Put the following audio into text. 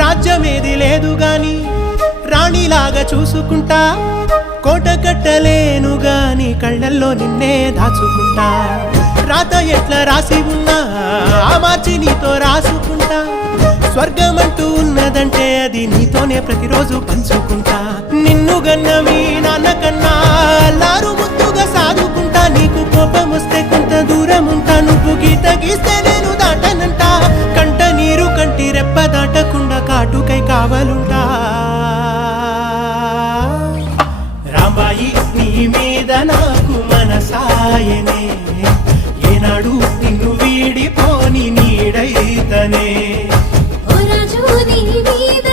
రాజ్యమేది లేదు గాని రాణిలాగా చూసుకుంటా, కోట కట్టలేను గాని కళ్ళల్లో నిన్నే దాచుకుంటా. రాత ఎట్లా రాసి ఉన్నా ఆ మార్చి నీతో రాసుకుంటా. స్వర్గమంటూ ఉన్నదంటే అది నీతోనే ప్రతిరోజు పంచుకుంటా. నిన్ను గన్న మీ నాన్న కన్నా అల్లారు ముద్దుగా సాదుకుంటా. నీకు కోపం వస్తే కొంత దూరం ఉంటా, నువ్వు గీత గీస్తే నేను దాటనంటా. కంట నీరు కంటి రెప్ప దాటకుండా కాటుకై కావలుంటా. రాంబాయి నీ మీద నాకు మనసాయనే, ఏనాడు నిన్ను వీడిపోని నీడైతనే. ఓ రాజు నీ మీద